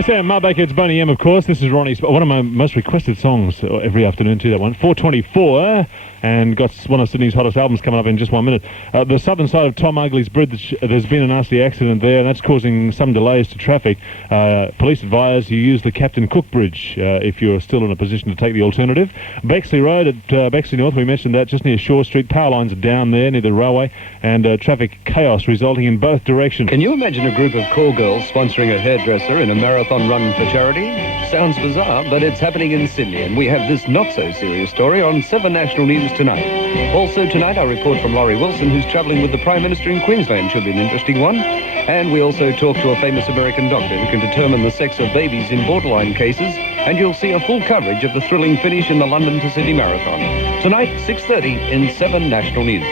2SM, Marbaker, it's Boney M, of course. This is Ronnie's, one of my most requested songs every afternoon, too, that one. 4:24, and got one of Sydney's hottest albums coming up in just 1 minute. The southern side of Tom Ugly's Bridge, there's been a nasty accident there, and that's causing some delays to traffic. Police advise you use the Captain Cook Bridge if you're still in a position to take the alternative. Bexley Road at Bexley North, we mentioned that, just near Shore Street. Power lines are down there near the railway, and traffic chaos resulting in both directions. Can you imagine a group of call girls sponsoring a hairdresser in a marathon run for charity? Sounds bizarre, but it's happening in Sydney, and we have this not-so-serious story on 7 National News tonight. Also tonight, our report from Laurie Wilson, who's travelling with the Prime Minister in Queensland. Should be an interesting one. And we also talk to a famous American doctor who can determine the sex of babies in borderline cases, and you'll see a full coverage of the thrilling finish in the London to Sydney Marathon. Tonight, 6:30 in 7 National News.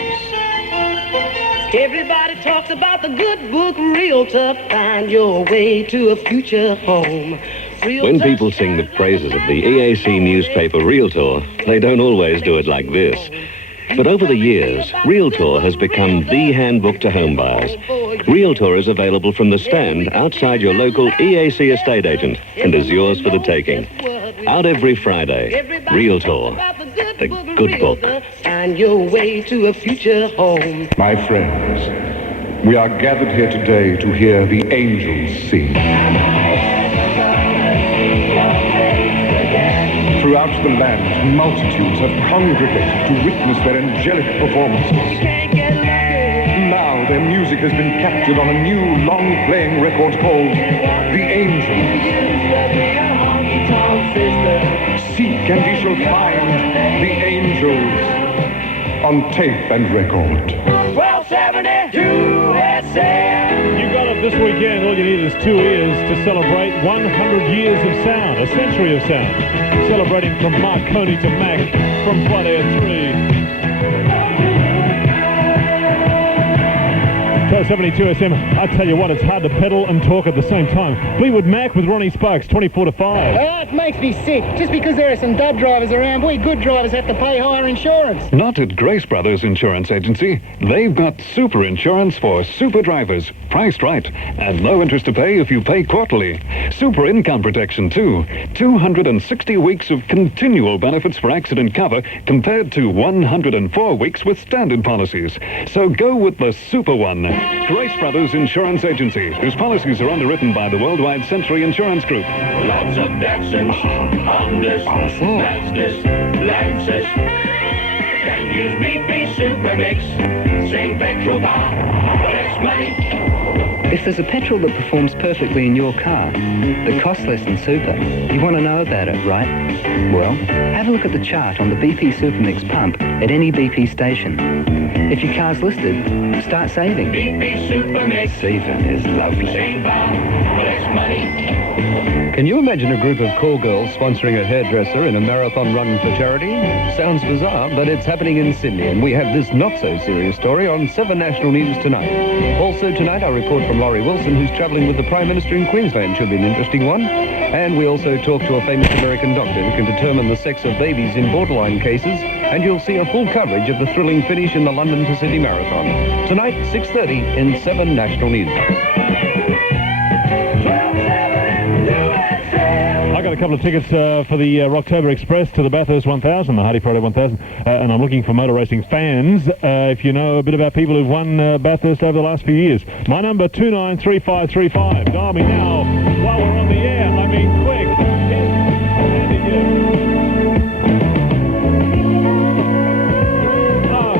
Everybody talks about the good book, Real Tough. Find your way to a future home. When people sing the praises of the EAC newspaper Realtor, they don't always do it like this. But over the years, Realtor has become the handbook to home buyers. Realtor is available from the stand outside your local EAC estate agent and is yours for the taking. Out every Friday, Realtor, the good book. Find your way to a future home. My friends, we are gathered here today to hear the angels sing. Throughout the land, multitudes have congregated to witness their angelic performances. Now their music has been captured on a new long-playing record called The Angels. Seek and ye shall find The Angels on tape and record. 1270 USA. You got it this weekend. All you need is 2 ears to celebrate 100 years of sound, a century of sound. Celebrating from Marconi to Mac, from Friday at 3. 72 SM. I tell you what, it's hard to pedal and talk at the same time. Fleetwood Mac with Ronnie Sparx, 24 to 5. Oh, it makes me sick. Just because there are some dud drivers around, we good drivers have to pay higher insurance. Not at Grace Brothers Insurance Agency. They've got super insurance for super drivers, priced right, and no interest to pay if you pay quarterly. Super income protection, too. 260 weeks of continual benefits for accident cover compared to 104 weeks with standard policies. So go with the super one. Grace Brothers Insurance Agency, whose policies are underwritten by the worldwide Century Insurance Group. Lots of Datsuns, Hondas, Mazdas, Lancers. Can use BP Super Mix. Same petrol bar, but it's money. If there's a petrol that performs perfectly in your car, that costs less than super, you want to know about it, right? Well, have a look at the chart on the BP Supermix pump at any BP station. If your car's listed, start saving. BP Supermix. Saving is lovely. Same bar, but it's money. Can you imagine a group of call girls sponsoring a hairdresser in a marathon run for charity? Sounds bizarre, but it's happening in Sydney, and we have this not-so-serious story on 7 National News tonight. Also tonight, our report from Laurie Wilson, who's travelling with the Prime Minister in Queensland. Should be an interesting one. And we also talk to a famous American doctor who can determine the sex of babies in borderline cases, and you'll see a full coverage of the thrilling finish in the London to Sydney Marathon. Tonight, 6:30 in 7 National News. I got a couple of tickets for the Rocktober Express to the Bathurst 1000, the Hardy Friday 1000, and I'm looking for motor racing fans. If you know a bit about people who've won Bathurst over the last few years. My number, 293535. Dial me now while we're on the air. I mean, quick.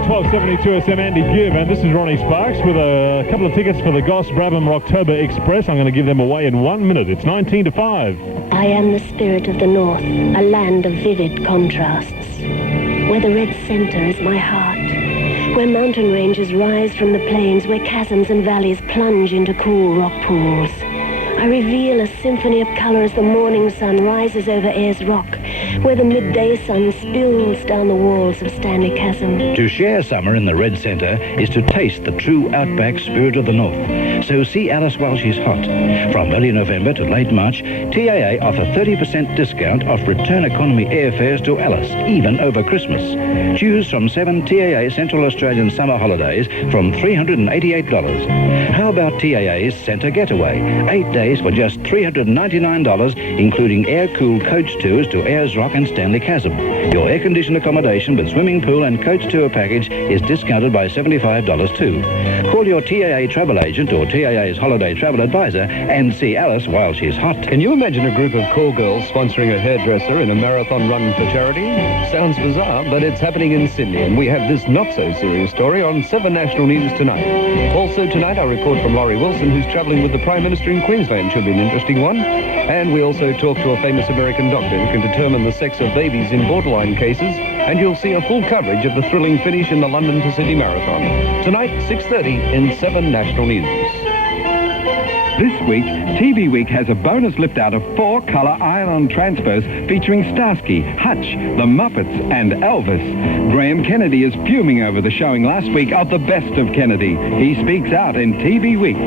1272 SM Andy Gibb, and this is Ronnie Sparx with a couple of tickets for the Goss Brabham Rocktober Express. I'm going to give them away in 1 minute. It's 19 to 5. I am the spirit of the north, a land of vivid contrasts, where the red centre is my heart, where mountain ranges rise from the plains, where chasms and valleys plunge into cool rock pools. I reveal a symphony of colour as the morning sun rises over Ayers Rock, where the midday sun spills down the walls of Stanley Chasm. To share summer in the Red Centre is to taste the true outback spirit of the North. So see Alice while she's hot. From early November to late March, TAA offer 30% discount off return economy airfares to Alice, even over Christmas. Choose from 7 TAA Central Australian summer holidays from $388. How about TAA's Centre Getaway? 8 days for just $399, including air-cooled coach tours to Ayers Rock and Stanley Chasm. Your air-conditioned accommodation with swimming pool and coach tour package is discounted by $75 too. Call your TAA travel agent or TAA's holiday travel advisor and see Alice while she's hot. Can you imagine a group of call girls sponsoring a hairdresser in a marathon run for charity? Sounds bizarre, but it's happening in Sydney, and we have this not-so-serious story on 7 National News tonight. Also tonight, our report from Laurie Wilson, who's travelling with the Prime Minister in Queensland. Should be an interesting one. And we also talk to a famous American doctor who can determine the sex of babies in borderline cases, and you'll see a full coverage of the thrilling finish in the London to Sydney Marathon. Tonight, 6:30 in 7 National News. This week, TV Week has a bonus lift-out of 4 colour iron-on transfers featuring Starsky, Hutch, The Muppets and Elvis. Graham Kennedy is fuming over the showing last week of The Best of Kennedy. He speaks out in TV Week.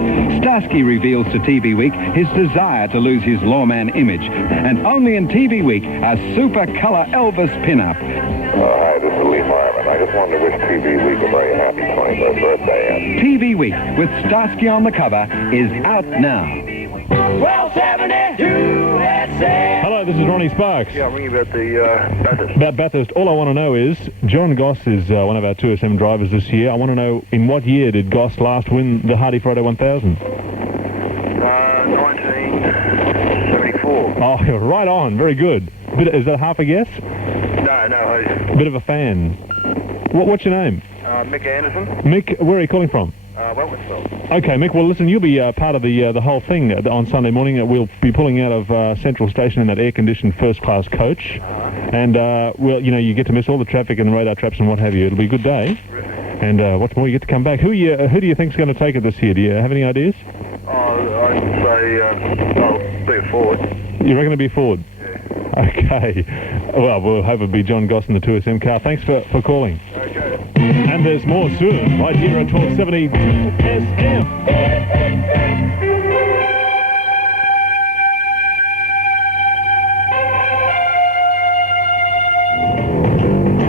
Starsky reveals to TV Week his desire to lose his lawman image. And only in TV Week, a super colour Elvis pin-up. Hi, this is Lee Marvin. I just wanted to wish TV Week a very happy 21st birthday. TV Week with Starsky on the cover is out now. 1270 USA. Hello, this is Ronnie Sparx. Yeah, I'm ringing about the Bathurst. About Bathurst, all I want to know is, John Goss is one of our 2SM drivers this year. I want to know, in what year did Goss last win the Hardy Friday 1000? 1974. Oh, you're right on. Very good. Is that half a guess? No. Bit of a fan. What's your name? Mick Anderson. Mick, where are you calling from? Wellmanville. Okay, Mick, well, listen, you'll be part of the whole thing on Sunday morning. We'll be pulling out of Central Station in that air-conditioned first-class coach. And, you get to miss all the traffic and the radar traps and what have you. It'll be a good day. And what's more, you get to come back. Who do you think's going to take it this year? Do you have any ideas? I'd say I'll be a forward. You reckon it'll be Ford? Okay. Well, we'll hope it'll be John Goss in the 2SM car. Thanks for calling. Okay. And there's more soon, right here at 1270 SM.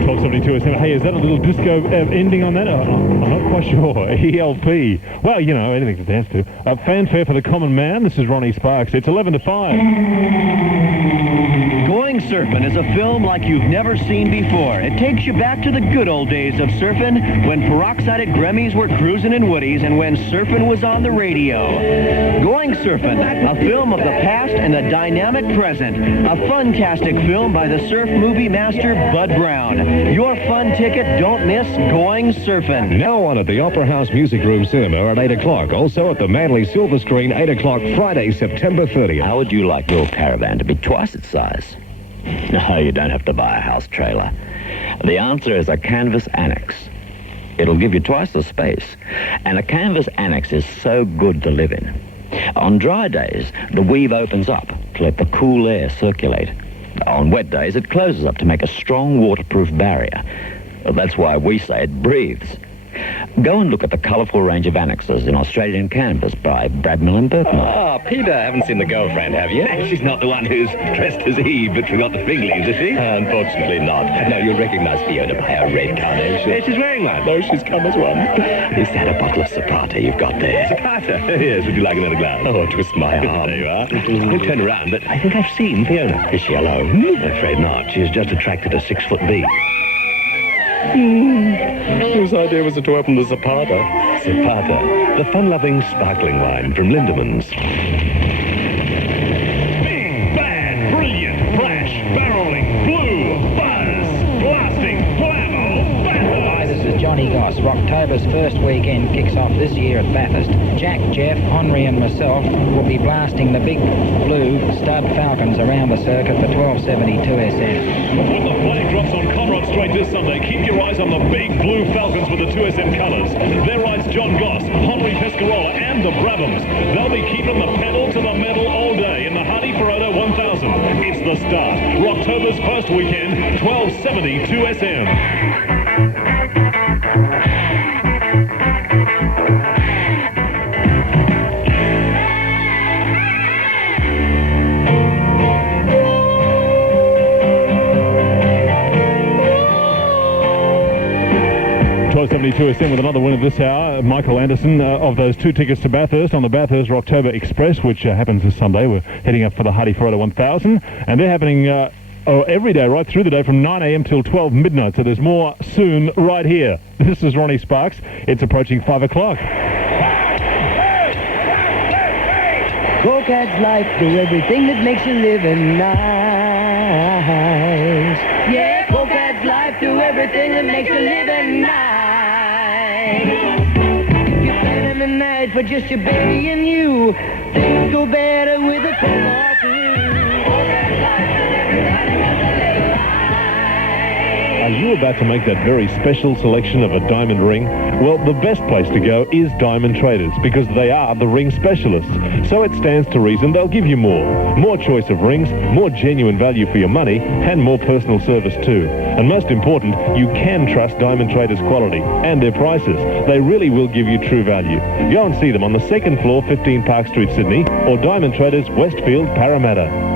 1272 SM. Hey, is that a little disco ending on that? I'm not quite sure. ELP. Well, anything to dance to. Fanfare for the common man. This is Ronnie Sparx. It's 11 to 5. Going Surfing is a film like you've never seen before. It takes you back to the good old days of surfing, when peroxided Grammys were cruising in Woodies and when surfing was on the radio. Going Surfing, a film of the past and the dynamic present. A fantastic film by the surf movie master Bud Brown. Your fun ticket, don't miss Going Surfing. Now on at the Opera House Music Room Cinema at 8 o'clock. Also at the Manly Silver Screen, 8 o'clock Friday, September 30th. How would you like your Caravan to be twice its size? No, you don't have to buy a house trailer. The answer is a canvas annex. It'll give you twice the space. And a canvas annex is so good to live in. On dry days, the weave opens up to let the cool air circulate. On wet days, it closes up to make a strong waterproof barrier. That's why we say it breathes. Go and look at the colourful range of annexes in Australian canvas by Bradmill and Burtmore. Oh, Peter, haven't seen the girlfriend, have you? She's not the one who's dressed as Eve but forgot the fig leaves, is she? Unfortunately not. No, you'll recognise Fiona by her red carnation. Yeah, she's wearing one. No, she's come as one. Is that a bottle of Zapata you've got there? Zapata? Yes, would you like another glass? Oh, twist my arm. There you are. Turn around, but I think I've seen Fiona. Is she alone? I'm afraid not. She's just attracted a 6-foot bee. Whose idea was it to open the Zapata? Zapata, the fun-loving sparkling wine from Lindemans. Big, bad, brilliant, flash, barreling, blue, buzz, blasting, flammo, Bathurst. Hi, this is Johnny Goss. Rocktober's first weekend kicks off this year at Bathurst. Jack, Jeff, Henry and myself will be blasting the big blue stud Falcons around the circuit for 1272 SM. When the flag drops on Conrad Strait this Sunday, keep your eyes on the big blue Falcons with the 2SM colours. There rides John Goss, Henry Pescarola and the Brabhams. They'll be keeping the pedal to the metal all day in the Hardy Friday 1000. It's the start. Rocktober's first weekend, 1270 2SM. SM with another winner this hour, Michael Anderson, of those 2 tickets to Bathurst on the Bathurst October Express, which happens this Sunday. We're heading up for the Hardy Friday 1000, and they're happening every day, right through the day, from 9 a.m. till 12 midnight. So there's more soon right here. This is Ronnie Sparks. It's approaching 5 o'clock. Coquette's life, do everything that makes a living nice. Yeah, Coquette's life, do everything that makes a living nice. If you're planning a night for just your baby and you, things go better with a phone or two. Coquette's life, do everything that makes a living nice. Are you about to make that very special selection of a diamond ring? Well, the best place to go is Diamond Traders, because they are the ring specialists. So it stands to reason they'll give you more. More choice of rings, more genuine value for your money, and more personal service too. And most important, you can trust Diamond Traders' quality and their prices. They really will give you true value. Go and see them on the 2nd floor, 15 Park Street, Sydney, or Diamond Traders, Westfield, Parramatta.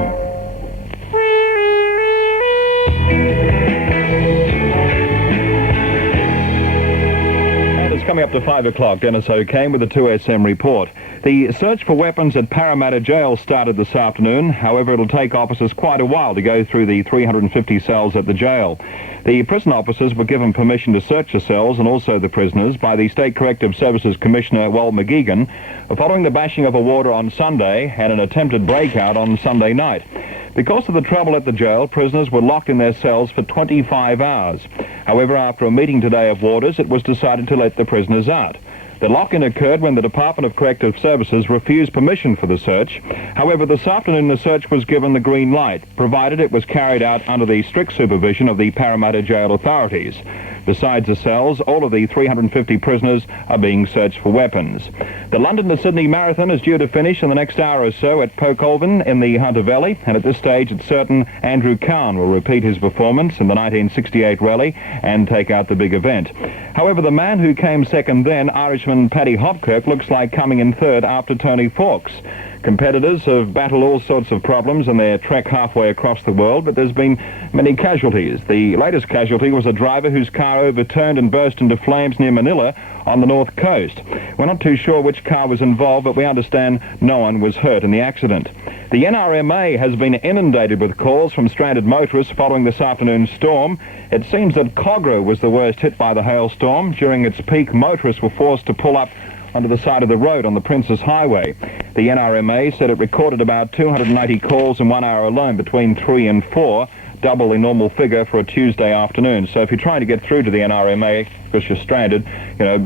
Coming up to 5 o'clock, Dennis O'Kane with the 2SM report. The search for weapons at Parramatta Jail started this afternoon. However, it'll take officers quite a while to go through the 350 cells at the jail. The prison officers were given permission to search the cells and also the prisoners by the State Corrective Services Commissioner, Wal McGeegan, following the bashing of a warder on Sunday and an attempted breakout on Sunday night. Because of the trouble at the jail, prisoners were locked in their cells for 25 hours. However, after a meeting today of warders, it was decided to let the prisoners out. The lock-in occurred when the Department of Corrective Services refused permission for the search. However, this afternoon the search was given the green light, provided it was carried out under the strict supervision of the Parramatta Jail authorities. Besides the cells, all of the 350 prisoners are being searched for weapons. The London to Sydney Marathon is due to finish in the next hour or so at Pokolvin in the Hunter Valley, and at this stage it's certain Andrew Cowan will repeat his performance in the 1968 rally and take out the big event. However, the man who came second then, Irishman Paddy Hopkirk, looks like coming in third after Tony Fawkes. Competitors have battled all sorts of problems in their trek halfway across the world, but there's been many casualties. The latest casualty was a driver whose car overturned and burst into flames near Manila on the north coast. We're not too sure which car was involved, but we understand no one was hurt in the accident. The NRMA has been inundated with calls from stranded motorists following this afternoon's storm. It seems that Cogra was the worst hit by the hailstorm. During its peak, motorists were forced to pull up onto the side of the road on the Princess Highway. The NRMA said it recorded about 290 calls in 1 hour alone between 3 and 4, double the normal figure for a Tuesday afternoon. So if you're trying to get through to the NRMA because you're stranded,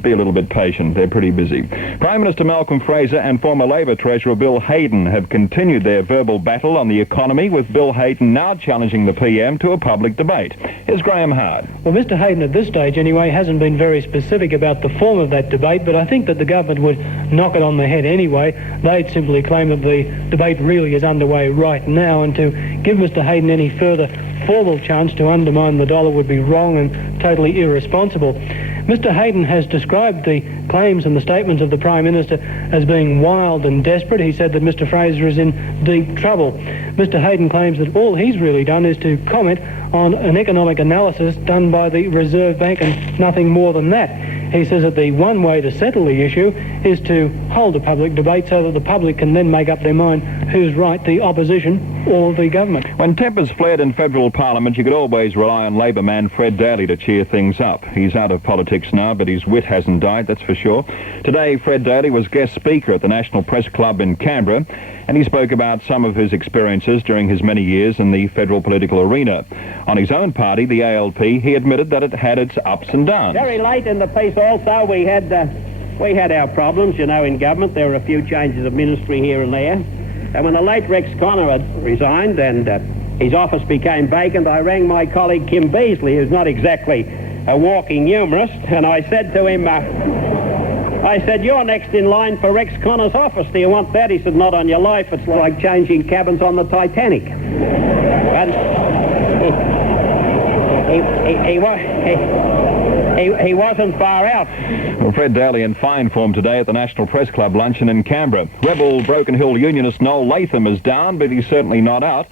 be a little bit patient. They're pretty busy. Prime Minister Malcolm Fraser and former Labor Treasurer Bill Hayden have continued their verbal battle on the economy, with Bill Hayden now challenging the PM to a public debate. Here's Graham Hard. Well, Mr Hayden, at this stage anyway, hasn't been very specific about the form of that debate, but I think that the government would knock it on the head anyway. They'd simply claim that the debate really is underway right now, and to give Mr Hayden any further formal chance to undermine the dollar would be wrong and totally irresponsible. Mr Hayden has described the claims and the statements of the Prime Minister as being wild and desperate. He said that Mr Fraser is in deep trouble. Mr Hayden claims that all he's really done is to comment on an economic analysis done by the Reserve Bank and nothing more than that. He says that the one way to settle the issue is to hold a public debate so that the public can then make up their mind who's right, the opposition or the government. When tempers flared in federal parliament, you could always rely on Labor man Fred Daly to cheer things up. He's out of politics now, but his wit hasn't died, that's for sure. Today, Fred Daly was guest speaker at the National Press Club in Canberra, and he spoke about some of his experiences during his many years in the federal political arena. On his own party, the ALP, he admitted that it had its ups and downs. Very late in the piece also, we had our problems, in government. There were a few changes of ministry here and there. And when the late Rex Connor had resigned and his office became vacant, I rang my colleague Kim Beazley, who's not exactly a walking humorist, and I said to him, I said, you're next in line for Rex Connor's office. Do you want that? He said, not on your life. It's like changing cabins on the Titanic. And He wasn't far out. Well, Fred Daly in fine form today at the National Press Club luncheon in Canberra. Rebel Broken Hill unionist Noel Latham is down, but he's certainly not out.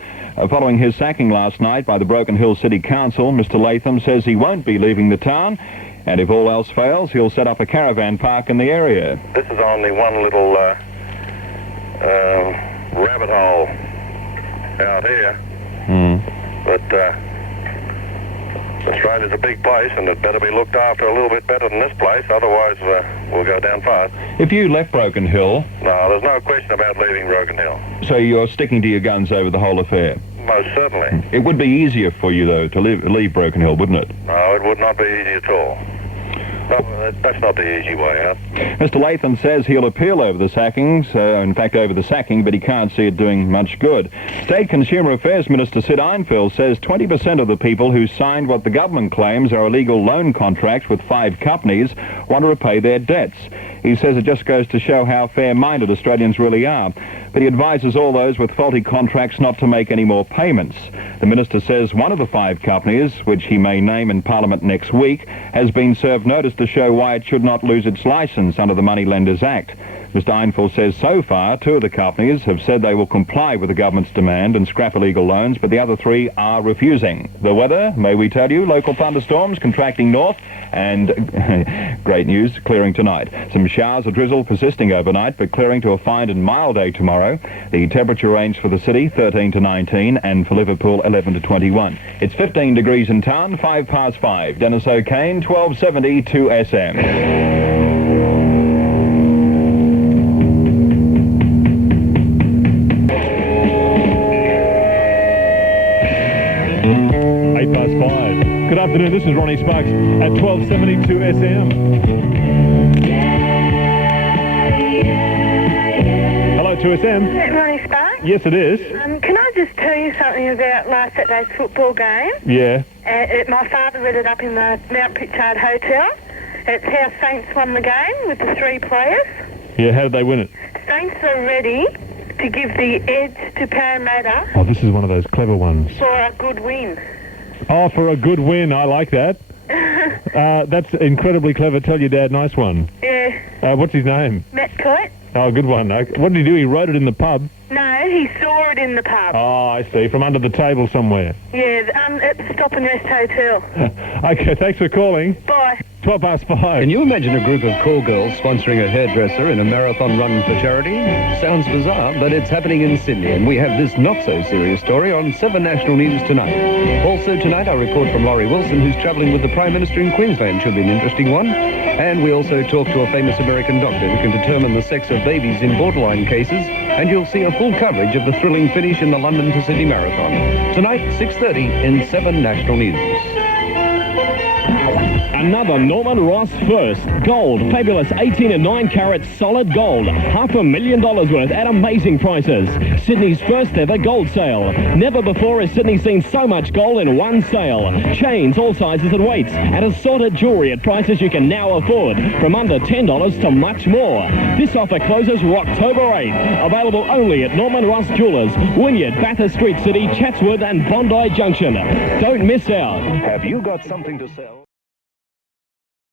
Following his sacking last night by the Broken Hill City Council, Mr. Latham says he won't be leaving the town, and if all else fails, he'll set up a caravan park in the area. This is only one little rabbit hole out here. But Australia's a big place, and it better be looked after a little bit better than this place, otherwise we'll go down fast. If you left Broken Hill... No, there's no question about leaving Broken Hill. So you're sticking to your guns over the whole affair? Most certainly. It would be easier for you, though, to leave Broken Hill, wouldn't it? No, it would not be easy at all. No, that's not the easy way out. Mr. Latham says he'll appeal over the sackings, in fact over the sacking, but he can't see it doing much good. State Consumer Affairs Minister Sid Einfeld says 20% of the people who signed what the government claims are illegal loan contracts with 5 companies want to repay their debts. He says it just goes to show how fair-minded Australians really are. But he advises all those with faulty contracts not to make any more payments. The minister says one of the 5 companies, which he may name in Parliament next week, has been served notice to show why it should not lose its licence under the Moneylenders Act. Mr. Einfeld says so far 2 of the companies have said they will comply with the government's demand and scrap illegal loans, but the other 3 are refusing. The weather, may we tell you, local thunderstorms contracting north and, great news, clearing tonight. Some showers or drizzle persisting overnight, but clearing to a fine and mild day tomorrow. The temperature range for the city, 13 to 19, and for Liverpool, 11 to 21. It's 15 degrees in town, 5 past 5. Dennis O'Kane, 1270 2SM. 8 past 5. Good afternoon, this is Ronnie Sparx at 1272 SM. Hello, 2SM. Is that Ronnie Sparx? Yes, it is. Can I just tell you something about last Saturday's football game? Yeah. My father read it up in the Mount Pritchard Hotel. It's how Saints won the game with the 3 players. Yeah, how did they win it? Saints are ready to give the edge to Parramatta. Oh, this is one of those clever ones. For a good win. Oh, for a good win. I like that. That's incredibly clever. Tell your dad, nice one. Yeah. What's his name? Matt Coit. Oh, good one. What did he do? He wrote it in the pub? No, he saw it in the pub. Oh, I see. From under the table somewhere. Yeah, at the Stop and Rest Hotel. Okay, thanks for calling. Bye. 12 past 5. Can you imagine a group of call girls sponsoring a hairdresser in a marathon run for charity? Sounds bizarre, but it's happening in Sydney, and we have this not-so-serious story on 7 National News tonight. Also tonight, our report from Laurie Wilson, who's travelling with the Prime Minister in Queensland. Should be an interesting one. And we also talk to a famous American doctor who can determine the sex of babies in borderline cases, and you'll see a full coverage of the thrilling finish in the London to Sydney Marathon. Tonight, 6:30 in 7 National News. Another Norman Ross first. Gold, fabulous 18 and 9 carat solid gold. $500,000 worth at amazing prices. Sydney's first ever gold sale. Never before has Sydney seen so much gold in one sale. Chains, all sizes and weights, and assorted jewellery at prices you can now afford. From under $10 to much more. This offer closes October 8th. Available only at Norman Ross Jewellers, Wynyard, Bathurst Street City, Chatswood and Bondi Junction. Don't miss out. Have you got something to sell?